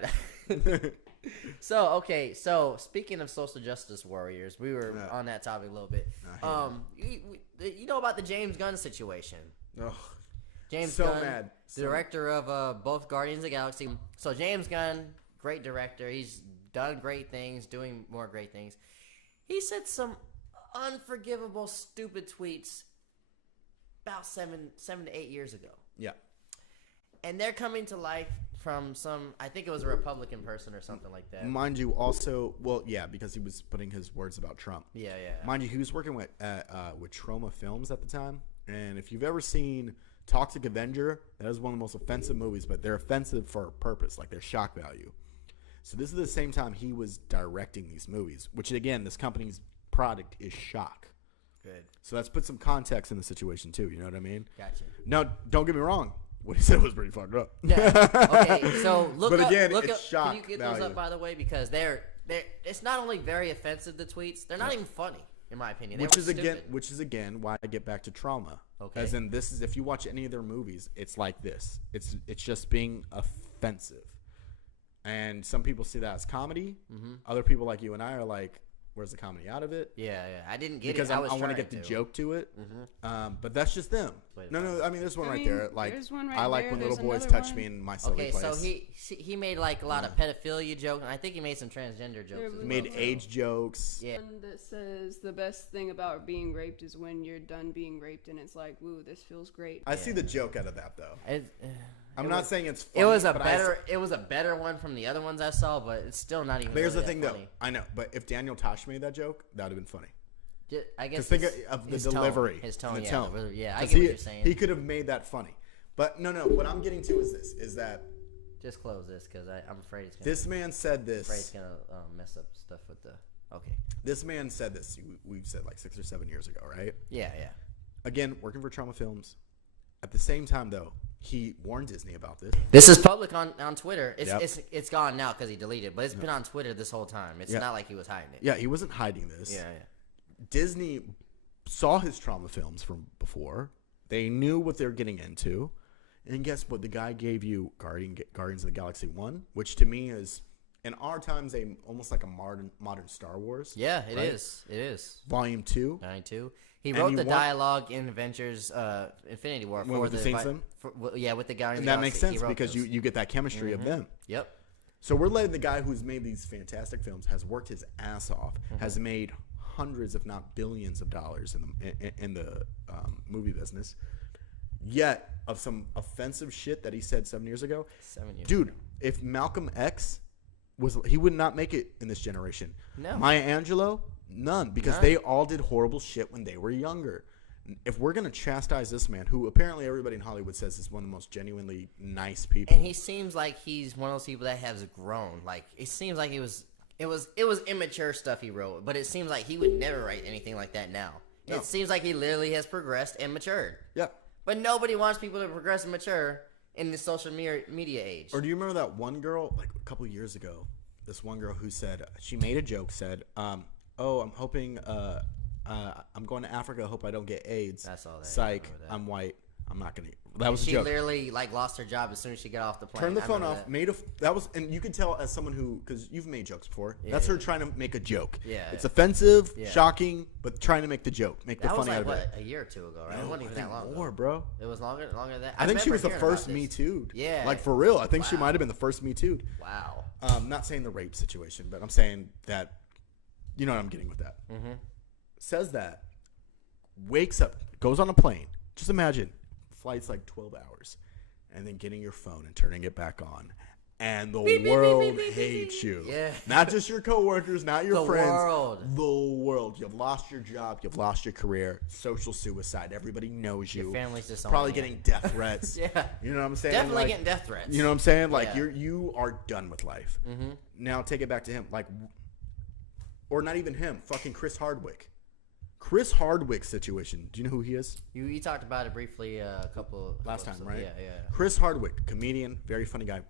right. So speaking of social justice warriors, we were on that topic a little bit. You know about the James Gunn situation? Oh, James so Gunn, mad. director of both Guardians of the Galaxy. So James Gunn, great director. He's done great things, doing more great things. He said some unforgivable, stupid tweets about 7 to 8 years ago. Yeah. And they're coming to life from I think it was a Republican person or something like that. Mind you, also, because he was putting his words about Trump. Yeah. Mind you, he was working with Trauma Films at the time. And if you've ever seen Toxic Avenger, that is one of the most offensive movies, but they're offensive for a purpose, like they're shock value. So this is the same time he was directing these movies, which, again, this company's product is shock. Good. So let's put some context in the situation, too. You know what I mean? Gotcha. Now, don't get me wrong. What he said was pretty fucked up. Yeah. Okay, so look but up. Again, look it's up. shock Can you get value. those up, by the way? Because they're it's not only very offensive, the tweets, they're not even funny, in my opinion. Which is again why I get back to Trauma. Okay. As in, this is, if you watch any of their movies, it's like this. It's just being offensive. And some people see that as comedy. Mm-hmm. Other people like you and I are like, where's the comedy out of it? Yeah. I didn't get because it. I want to get the joke to it. Mm-hmm. But that's just them. No. I mean, there's one right there. Like, there's one right I like there. when There's little boys another touch one. me in my silly place. So he made like a lot of pedophilia jokes, and I think he made some transgender jokes. He made age jokes. Yeah. One that says the best thing about being raped is when you're done being raped, and it's like, woo, this feels great. I see the joke out of that though. I'm not saying it's funny, it was a better one from the other ones I saw, but it's still not even. But here's really the thing, funny. though. I know, but if Daniel Tosh made that joke, that would have been funny. I guess think of the delivery, his tone, and the yeah, tone. I get what you're saying. He could have made that funny, but no. What I'm getting to is this: is that just close this because I'm afraid it's gonna. This man said this. I'm afraid it's gonna mess up stuff with the. Okay. This man said this. We've said like 6 or 7 years ago, right? Yeah. Again, working for Trauma Films. At the same time, though, he warned Disney about this. This is public on Twitter. It's gone now because he deleted it, but it's been on Twitter this whole time. It's not like he was hiding it. Yeah, he wasn't hiding this. Yeah. Disney saw his Trauma films from before. They knew what they were getting into. And guess what? The guy gave you Guardians of the Galaxy 1, which to me is, in our times, almost like a modern Star Wars. Yeah, it right? is. It is. Volume 2. 92. He wrote the dialogue in Avengers Infinity War. With the Guardians with the Guardians of the Galaxy. And that makes sense because you get that chemistry of them. Yep. So we're letting the guy who's made these fantastic films, has worked his ass off, has made hundreds, if not billions of dollars in the movie business, yet of some offensive shit that he said 7 years ago. 7 years. Dude, if Malcolm X he would not make it in this generation. No. Maya Angelou, none, because they all did horrible shit when they were younger. If we're going to chastise this man, who apparently everybody in Hollywood says is one of the most genuinely nice people. And he seems like he's one of those people that has grown. Like, it seems like it was immature stuff he wrote, but it seems like he would never write anything like that now. No. It seems like he literally has progressed and matured. Yeah. But nobody wants people to progress and mature in the social media age. Or do you remember that one girl, like a couple years ago, this one girl who said, she made a joke, said, I'm hoping, I'm going to Africa, hope I don't get AIDS. I saw that. Psych, I'm white. I'm not going to. That was a joke. She literally lost her job as soon as she got off the plane. Turned the phone off. And you could tell as someone who, because you've made jokes before. Yeah. That's her trying to make a joke. Yeah. It's offensive, shocking, but trying to make the joke, make the funny out of it. A year or two ago, right? It wasn't even that long more, ago. bro. It was longer than that. I think she was the first Me Too'd. Yeah. Like for real. I think she might have been the first Me Too'd. Wow. Not saying the rape situation, but I'm saying that, you know what I'm getting with that. Mm-hmm. Says that, wakes up, goes on a plane. Just imagine, flight's like 12 hours, and then getting your phone and turning it back on. And the world hates you. Yeah. Not just your coworkers, not your friends. The world. You've lost your job. You've lost your career. Social suicide. Everybody knows you. Your family's just probably getting death threats. Yeah. You know what I'm saying? Definitely getting death threats. You know what I'm saying? Like Yeah. you are done with life. Mm-hmm. Now take it back to him. Like, or not even him. Fucking Chris Hardwick. Chris Hardwick's situation. Do you know who he is? You talked about it briefly a couple last time, right? Yeah. Chris Hardwick, comedian, very funny guy.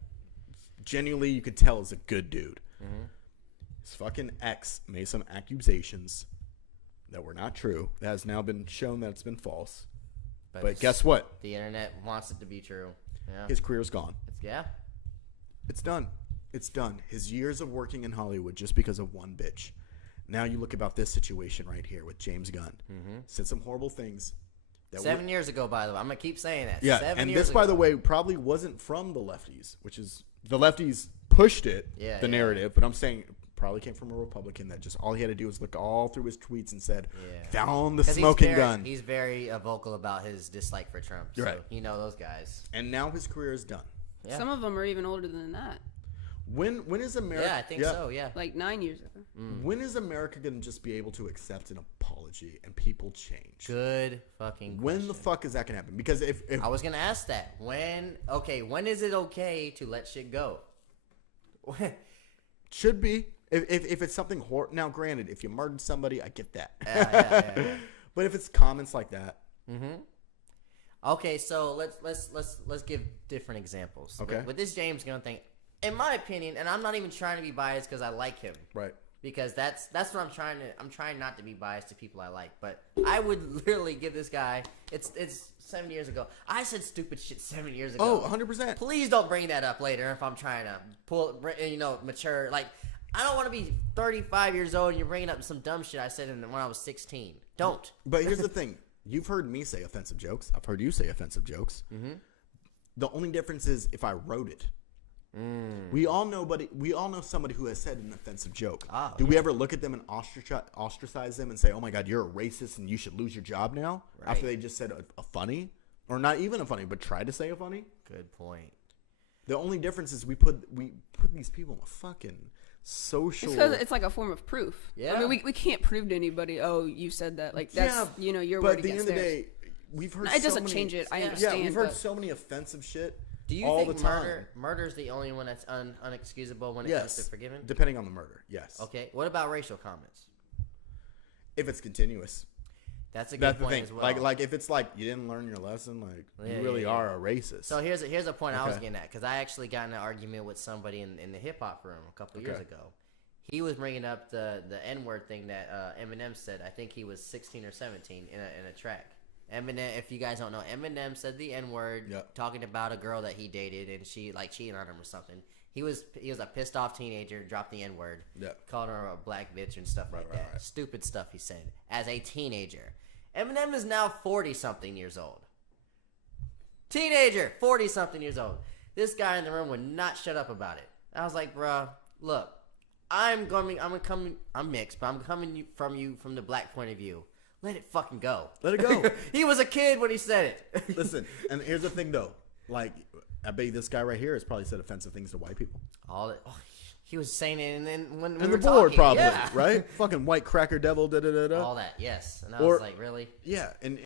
Genuinely, you could tell is a good dude. Mm-hmm. His fucking ex made some accusations that were not true. That has now been shown that it's been false. But guess what? The internet wants it to be true. Yeah. His career's gone. Yeah. It's done. It's done. His years of working in Hollywood just because of one bitch. Now you look about this situation right here with James Gunn. Said some horrible things. 7 years ago, by the way. I'm going to keep saying that. Yeah, 7 and years this, ago. by the way, probably wasn't from the lefties, which is the lefties pushed it, the narrative, but I'm saying probably came from a Republican that just all he had to do was look all through his tweets and said, found the smoking gun. He's very vocal about his dislike for Trump. So right. You know those guys. And now his career is done. Yeah. Some of them are even older than that. When is America? Yeah, I think so. Yeah. Like 9 years ago. When is America going to just be able to accept an apology and people change? Good fucking question. When the fuck is that going to happen? Because if I was going to ask that. When is it okay to let shit go? should be. If it's something now, granted, if you murdered somebody, I get that. Yeah. But if it's comments like that, Okay, so let's give different examples. Okay. With this James Gunn thing, in my opinion, and I'm not even trying to be biased because I like him. right? Because that's what I'm trying not to be biased to people I like, but I would literally give this guy. It's 7 years ago. I said stupid shit 7 years ago. Oh, 100%. Please don't bring that up later if I'm trying to mature. Like, I don't want to be 35 years old and you're bringing up some dumb shit I said when I was 16. Don't. But here's the thing: you've heard me say offensive jokes. I've heard you say offensive jokes. The only difference is if I wrote it. We all know somebody who has said an offensive joke. Do we ever look at them and ostracize them and say, "Oh my God, you're a racist and you should lose your job now"? Right. After they just said a funny, or not even a funny, but tried to say a funny. Good point. The only difference is we put these people in a fucking social. It's because it's like a form of proof. Yeah. I mean, we can't prove to anybody, oh, you said that. Like, that's, your but word at the end against of the theirs. day, we've heard It doesn't change it. I understand. Yeah, we've heard but so many offensive shit. Do you all think the time. murder's the only one that's unexcusable when it comes to forgiving? Depending on the murder, yes. Okay. What about racial comments? If it's continuous. That's a good That's the point thing. as well. Like if it's like you didn't learn your lesson, like you really are a racist. So here's a point I was Okay. getting at, because I actually got in an argument with somebody in the hip hop room a couple years ago. He was bringing up the N-word thing that Eminem said. I think he was 16 or 17 in a track. Eminem, if you guys don't know, Eminem said the N-word talking about a girl that he dated and she like cheated on him or something. He was a pissed off teenager, dropped the N-word, called her a black bitch and stuff like that. Right. Stupid stuff he said as a teenager. Eminem is now 40-something years old. Teenager, 40-something years old. This guy in the room would not shut up about it. I was like, bruh, look, I'm mixed, but I'm coming from the black point of view. Let it fucking go. Let it go. He was a kid when he said it. Listen, and here's the thing though. Like, I bet you this guy right here has probably said offensive things to white people. He was saying it, and then when we And were the board talking, probably, yeah. right? Fucking white cracker devil, da da da da. All that, yes. And I was like, really? Yeah, and